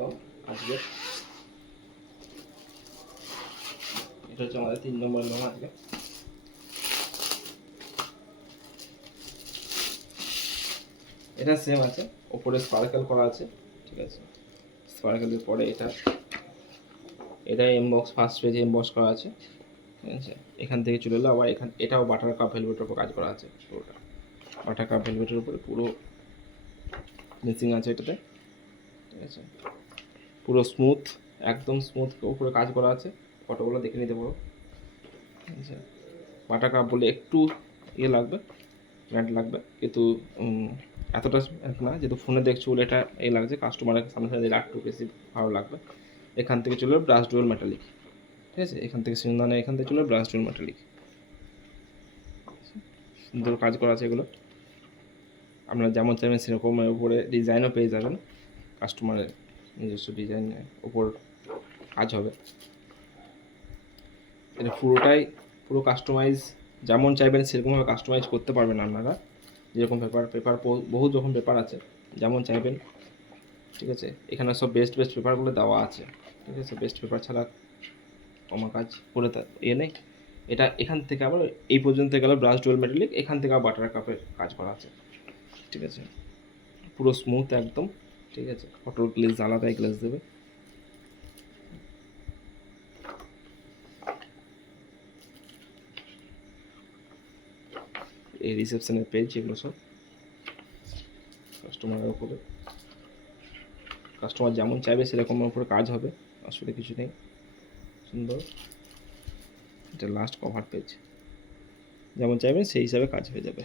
Album আজকে। এটা হচ্ছে আমাদের 3 নম্বর অ্যালবাম আজকে। এটা সেম আছে, ওপরে স্পার্কেল করা আছে, ঠিক আছে। স্পার্কেলের পরে এটা এমবক্স, ফার্স্ট পেজে এমবক্স করা আছে, ঠিক আছে। এখান থেকে চলে এলো আবার এটাও বাটার কাপ ভেলভেটের উপর কাজ করা আছে। পুরোটা বাটার কাপ ভেলভেটের উপরে পুরো মিসিং আছে এটাতে, ঠিক আছে। পুরো স্মুথ, একদম স্মুথ উপরে কাজ করা আছে। ফটোগুলো দেখে নিতে পারো, ঠিক আছে। বাটার কাপ বলে একটু লাগবে, ম্যাট লাগবে, কিন্তু এতটা না, যেহেতু ফোনে দেখছো বলে এটা লাগছে। কাস্টমারের সামনে সামনে দিলে একটু বেশি ভালো লাগবে। এখান থেকে চলে ব্রাশ ডুয়েল মেটালিক, ঠিক আছে। এখান থেকে সিনদানা, এখান থেকে চলে ব্রাশ ডুয়েল মেটালিক, সুন্দর কাজ করা আছে এগুলো। আপনারা যেমন চাইবেন সেরকম উপরে ডিজাইনও পেয়ে যাবেন। কাস্টমারের নিজস্ব ডিজাইনের উপর কাজ হবে। এটা পুরো কাস্টমাইজ, যেমন চাইবেন সেরকমভাবে কাস্টমাইজ করতে পারবেন আপনারা। যেরকম পেপার বহু রকম পেপার আছে, যেমন চাইবেন, ঠিক আছে। এখানে সব বেস্ট পেপারগুলো দেওয়া আছে, ঠিক আছে। বেস্ট পেপার ছাড়া আমার কাজ করে নেই। এটা এখান থেকে আবার এই পর্যন্ত গেল ব্রাশ ডুয়েল মেটালিক, এখান থেকে আবার বাটার কাপের কাজ করা আছে, ঠিক আছে। পুরো স্মুথ একদম, ঠিক আছে। ফটোর গ্লেজ আলাদাই গ্লেজ দেবে। এই রিসেপশনের পেজ, এগুলো সব কাস্টমারের উপরে, কাস্টমার যেমন চাইবে সেরকমের উপরে কাজ হবে, আসলে কিছু নেই। সুন্দর, এটা লাস্ট কভার পেজ, যেমন চাইবেন সেই হিসাবে কাজ হয়ে যাবে।